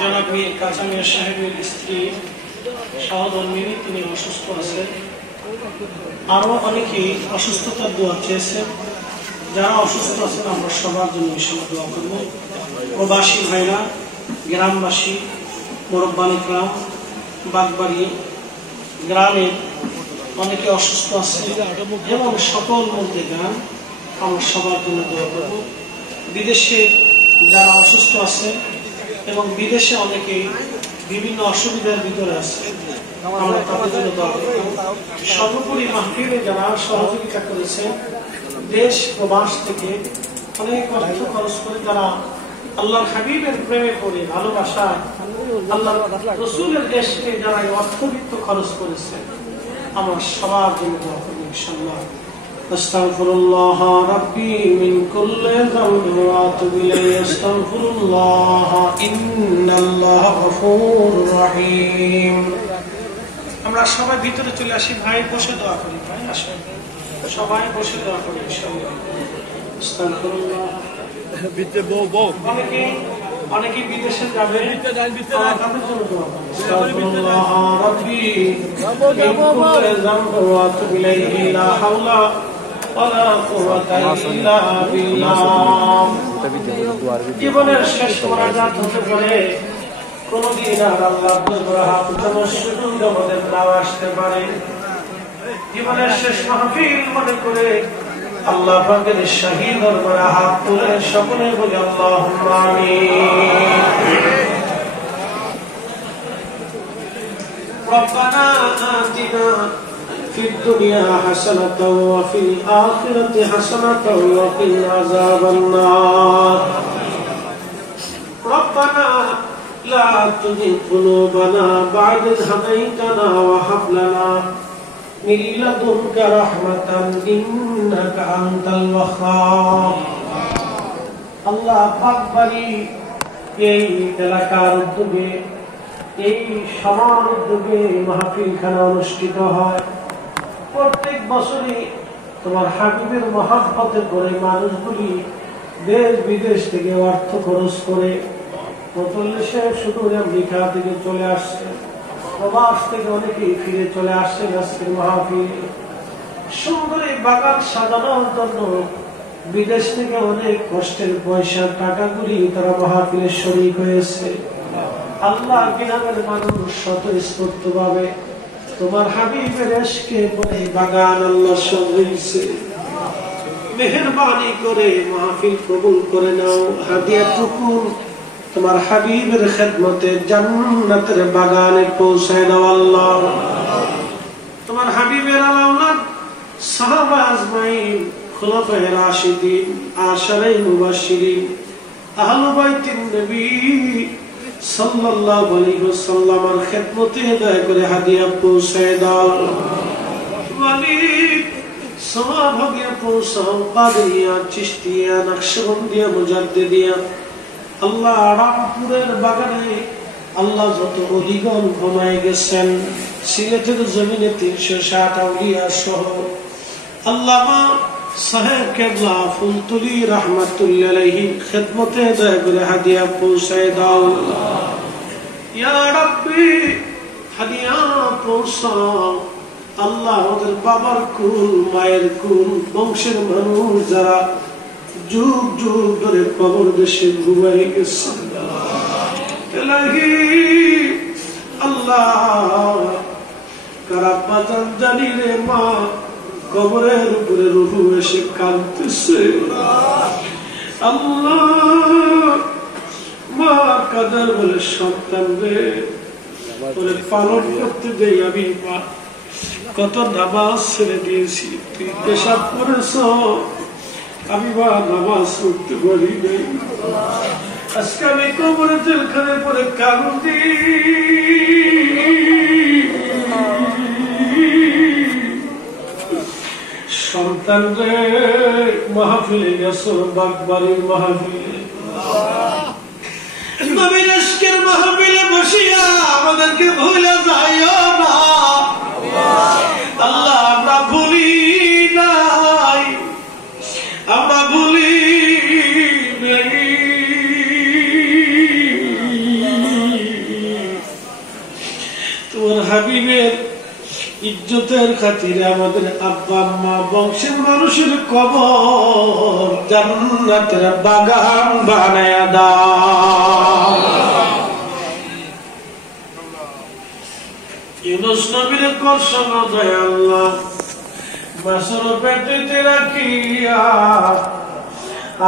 জনাব মীর কাঁচা মিয়া সাহেবের স্ত্রী সহধর্মিনী, তিনি অসুস্থ আছেন। আরো অনেকেই অসুস্থতার দোয়া চেয়েছেন। যারা অসুস্থ আছেন আমরা সবার জন্য ইনশাআল্লাহ দোয়া করব। প্রবাসী ভাইরা, গ্রামবাসী, মোরব্বানি গ্রাম, বাগবাড়ি গ্রামের অনেকে অসুস্থ আছে এবং সকল মধ্যে গ্রাম, আমরা সবার জন্য দোয়া করব। বিদেশে যারা অসুস্থ আছে এবং বিদেশে অনেকেই বিভিন্ন অসুবিধার ভিতরে আছে, আমরা তাদের জন্য দোয়া করব। সর্বোপরি মাহফিলে যারা সহযোগিতা করেছে দেশ প্রবাস থেকে অনেক অর্থ খরচ করে, যারা আল্লাহর হাবিবের প্রেমে পড়ে ভালোবাসায় আল্লাহ রসুলের দেশকে যারা অর্থবিত্ত খরচ করেছে, আমরা সবার জন্য দোয়া করব ইনশাআল্লাহ। আস্তাগফিরুল্লাহ রাব্বি মিন কুল্লি যামবিন ওয়া আতুবু ইলাইহি, আস্তাগফিরুল্লাহ ইন্নাল্লাহা গফুরুর রহিম। আমরা সবাই ভিতরে চলে আসি ভাই, বসে দোয়া করি। ভাই আসেন, সবাই বসে দোয়া করি ইনশাআল্লাহ। আস্তাগফিরুল্লাহ। অনেকে বিদেশে যাবে, তাদের জন্য দোয়া করি। আস্তাগফিরুল্লাহ রাব্বি মিন কুল্লি যামবিন ওয়া আতুবু ইলাইহি, লা হাওলা ওয়ালা কুওয়াতা ইল্লা বিল্লাহ। জীবনের শেষ মোনাজাত হতে পারে, কোনদিন আর আল্লাহ আমাদের নাও আসতে পারে। জীবনের শেষ মাহফিল মনে করে আল্লাহ পাকের শাহী দরবারে হাত তুলে সকলে বলি আল্লাহুম্মা আমিন। রব্বানা আতিনা ফিদ দুনিয়া হাসানাতাও ওয়া ফিল আখিরাতি হাসানাতাও ওয়া কিনা আযাবান নার। রব্বানা লা তুযিগ কুলুবানা বা'দা ইয হাদাইতানা ওয়া হাব লানা মিন লাদুনকা রাহমাতান ইন্নাকা আনতাল ওয়াহ্হাব। আল্লাহ পাকবাড়ি এই এলাকার উদ্যোগে, এই সবার উদ্যোগে মাহফিলখানা অনুষ্ঠিত হয়। প্রত্যেক বছরই তোমার হাবিবের মহব্বতে করে মানুষগুলি দেশ বিদেশ থেকে অর্থ খরচ করে, প্রথমে শুধু আমেরিকা থেকে চলে আসছে, প্রবাস থেকে অনেকেই ফিরে চলে আসছে আজকের মাহফিল। সুন্দর এই বাগান সাজানোর জন্য বিদেশ থেকে অনেক কষ্টের পয়সা টাকাগুলি তারা মাহফিলে শরীক হয়েছে। আল্লাহ গ্রামের মানুষ স্বতঃস্ফূর্ত ভাবে তোমার হাবিবের ইশকে বলে বাগান আল্লাহ সাজিয়েছে। মেহেরবানি করে মাহফিল কবুল করে নাও। হাদিয়াটুকু তোমার হাবিবের খেদমতে জান্নাতের বাগানে পৌঁছায় দাও আল্লাহ। তোমার হাবিবের আলাউলাদ সাহাবা আজমাইন, খুলাফায়ে রাশিদিন, আশারায়ে মুবাশশিরিন, আহলে বাইতিন নবী সাল্লাল্লাহু আলাইহি ওয়াসাল্লামের খেদমতে দয়া করে হাদিয়া পৌঁছায় দাও। ওয়ালিদ সাহাবাগিয়া পৌঁছাও, কাদিরিয়া, চিশতিয়া, নকশবন্দিয়া, মুজাদ্দিদিয়া। আল্লাহ রামপুরের বাগানে আল্লাহ যত অলিগণ ঘুমায় গেছেন, সিলেটের জমিনে 360 আউলিয়া সহ আল্লামা সাহেব কেবলা ফুলতুলি রাহমাতুল্লাহ আলাইহি খেদমতে দয়া করে হাদিয়া পৌঁছায় দাও। ইয়া রাব্বি হাদিয়া পৌঁছাও। আল্লাহ ওদের বাবার কুল, মায়ের কুল, বংশের মানুষ যারা যুগ যুগ ধরে কবর দেশে ঘুমাই গেছে, আল্লাহ কারা পাতান জানি রে মা, কবরের উপরে রুহু এসে কাঁদতেছে। আল্লাহ মা কাদার বলে সন্তান রে তোরে পালন করতে দেই আমি মা, কত নামাজ ছেড়ে দিয়েছি, তুই পেশাব করেছ, আমি মা নামাজ পড়তে পারি নাই। আজকে আমি কবরে জেলখানে পরে কাঁদি। সন্তান রে মাহফিলে গেছো, বাগবাড়ির মাহফিলে, নবীর ইশকের মাহফিলে বসিয়া আমাদেরকে ভুলে যাইও না আল্লাহ। আমরা ভুলি নাই, আমরা ভুলি নাই। হাবিবের ইজ্জতের খাতিরে আমাদের আব্বা আম্মা বংশের মানুষের কবর জান্নাতের বাগান বানায়া দাও। ইউনূস নবীর কসম দয়া আল্লাহ মাসর পেটেতে রাখিয়া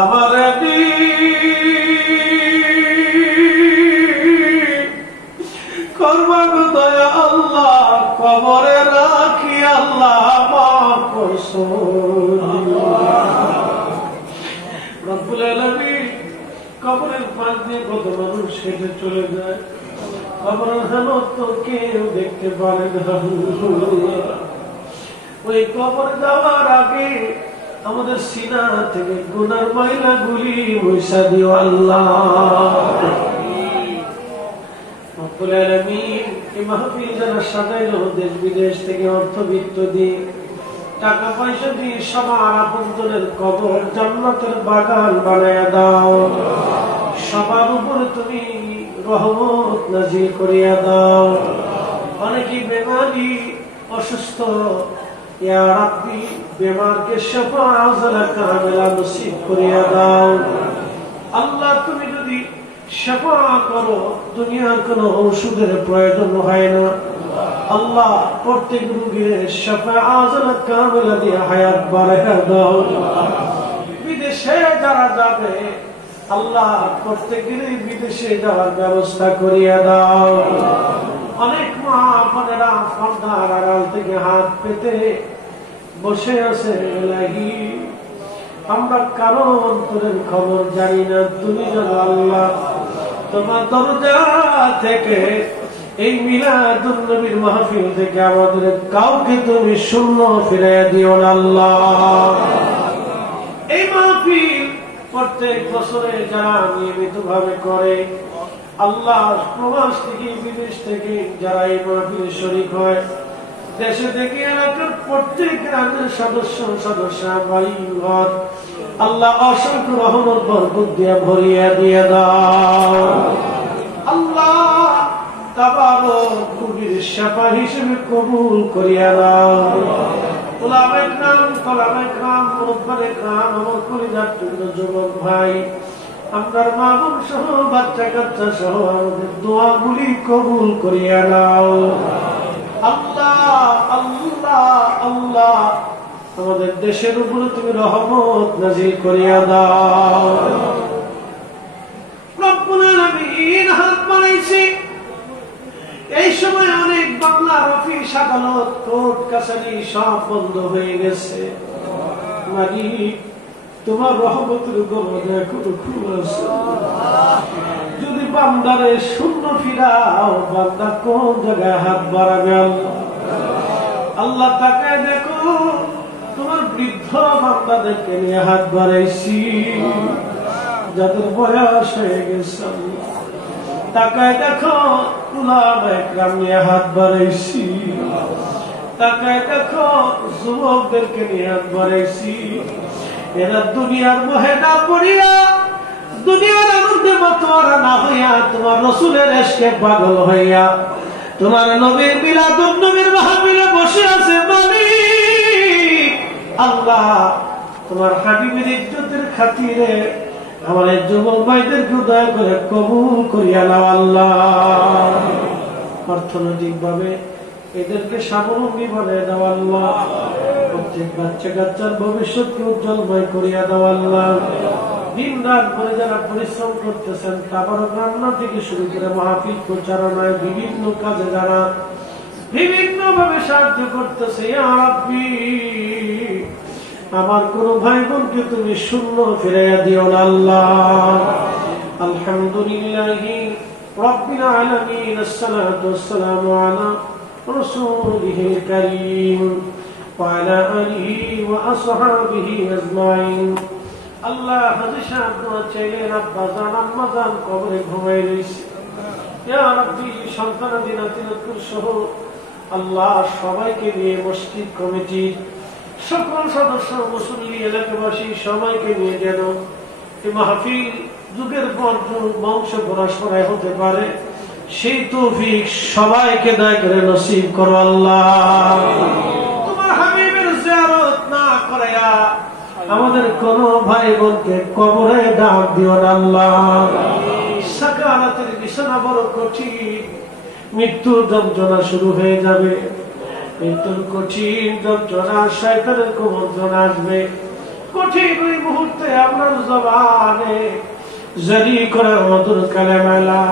আমার করবা গো দয়া আল্লাহ কবরে রাখি আল্লাহ মাফ করছো রব্বুল আলামিন। কবরের পাশ দিয়ে কত মানুষ হেঁটে চলে যায়, কবরের হালত তো কেউ দেখতে পারে না। ওই কবর যাওয়ার আগে আমাদের সিনা থেকে গুনার ময়লা গুলি মুছা দিও আল্লাহ। রব্বুল আলামিন এই মাহফিল যারা সাজাইলো দেশ বিদেশ থেকে অর্থবিত্ত দিয়ে টাকা পয়সা দিয়ে সবার আপনজনের কবর জান্নাতের বাগান বানায়া দাও। সবার উপরে তুমি রহমত নাজিল করিয়া দাও। অনেকেই বেমারি অসুস্থ, ইয়া রাব্বি বেমারকে শিফা আজলা কামিলা নসিব করিয়া দাও। আল্লাহ তুমি যদি শিফা করো দুনিয়ার কোনো ঔষধের প্রয়োজন হয় না। আল্লাহ প্রত্যেক রোগীর শিফা আজলা কামিলা দিয়ে হায়াত বাড়াইয়া দাও। বিদেশে যারা যাবে আল্লাহ প্রত্যেকেরই বিদেশে যাওয়ার ব্যবস্থা করিয়া দাও। অনেক মা বোনেরা পর্দার আড়াল থেকে হাত পেতে বসে আছে, লাগি আমরা কারো অন্তরের খবর জানি না, তুমি জানো আল্লাহ। তোমার দরজা থেকে এই মিলাদুন নবীর মাহফিল থেকে আমাদের কাউকে তুমি শূন্য ফিরাইয়া দিও না আল্লাহ। এই মাহফিল প্রত্যেক বছরে যারা নিয়মিত ভাবে করে আল্লাহ, প্রবাস থেকে বিদেশ থেকে যারা এই মাহফিলে শরীক হয়, দেশে থেকে এলাকার প্রত্যেক গ্রামের সদস্য বাড়ি ঘর আল্লাহ অসংখ্য রহমত বরকত দিয়া ভরিয়া দিয়ে দাও আল্লাহ। তাবারক নবীর শাফা হিসেবে কবুল করিয়া দাও। উলামায়ে কেরাম মুরব্বিয়ে কেরাম আমার কলিজার টুকরো যুবক ভাই, আপনার মা বোন সহ বাচ্চা কাচ্চা সহ আমাদের দোয়াগুলি কবুল করিয়া দাও আল্লাহ। আল্লাহ আল্লাহ আমাদের দেশের উপরে তুমি রহমত নাজিল করিয়া দাও। রব্বুল আলামিন হাত বাড়াইছে, এই সময় অনেক বাংলার অফিস আদালত কোর্ট কাছারি সব বন্ধ হয়ে গেছে। মালিক তোমার রহমতের দরজা এখনো খোলা আছে। যদি বান্দারে শূন্য ফিরাও, বান্দা কোন জায়গায় হাত বাড়াবে আল্লাহ তাকায় দেখো। তোমার বৃদ্ধ বান্দাদেরকে নিয়ে হাত বাড়াইছি, যাদের বয়স হয়ে গেছে তাকায় দেখো। উলামায়ে কেরাম নিয়ে হাত বাড়াইছি, তাকায় দেখো। যুবকদেরকে নিয়ে হাত বাড়াইছি, এরা দুনিয়ার মোহে না পড়িয়া, দুনিয়ার আনন্দে মাতোয়ারা না হইয়া, তোমার রাসূলের ইশকে পাগল হইয়া তোমার নবীর মিলাদুন নবীর মাহফিলে বসে আছে। মালিক আল্লাহ তোমার হাবিবের ইজ্জতের খাতিরে আমাদের যুবক ভাইদেরকে দয়া করে কবুল করিয়া নাও আল্লাহ। অর্থনৈতিক ভাবে এদেরকে স্বাবলম্বী বানিয়ে দাও আল্লাহ। প্রত্যেক বাচ্চা কাচ্চার ভবিষ্যৎকে উজ্জ্বলময় করিয়া দাও আল্লাহ। দিন রাত করে যারা পরিশ্রম করতেছেন, তাবারক রান্না থেকে শুরু করে মাহফিল প্রচারণায় বিভিন্ন কাজে যারা বিভিন্ন ভাবে সাহায্য করতেছে, ইয়া রাব্বি আমার কোন ভাই বোনকে তুমি শূন্য ফিরাইয়া দিও না আল্লাহ। আলহামদুলিল্লাহি রাব্বিল আলামিন, আসসালাতু ওয়াসসালামু আলা রাসূলিহিল কারীম ওয়া আলা আলিহি ওয়া আসহাবিহি আজমাইন। আল্লাহ হাজী সাহেব দোয়া চাইলেন, আব্বা জান আম্মা জান কবরে ঘুমাই রইছে, ইয়া রাব্বি সন্তানাদি নাতি-নাতনি সহ আল্লাহ সবাইকে নিয়ে মসজিদ কমিটির সকল সদস্য, মুসল্লি, এলাকাবাসী সবাইকে নিয়ে যেন এই মাহফিল যুগের পর যুগ বংশ পরস্পরায় হতে পারে, সেই তৌফিক সবাইকে দয়া করে নসিব করো আল্লাহ। তোমার হাবিবের জিয়ারত না করায়া আমাদের কোন ভাই বোনকে কবরে ডাক দিও না আল্লাহ। সাকারাতের বিছানা বড় কঠিন, মৃত্যুর যন্ত্রণা শুরু হয়ে যাবে, মৃত্যুর কঠিন যন্ত্রণা, শয়তানের কুমন্ত্রণা আসবে। কঠিন ওই মুহূর্তে আপনার জবানে জারি করার মধুর কালেমা লা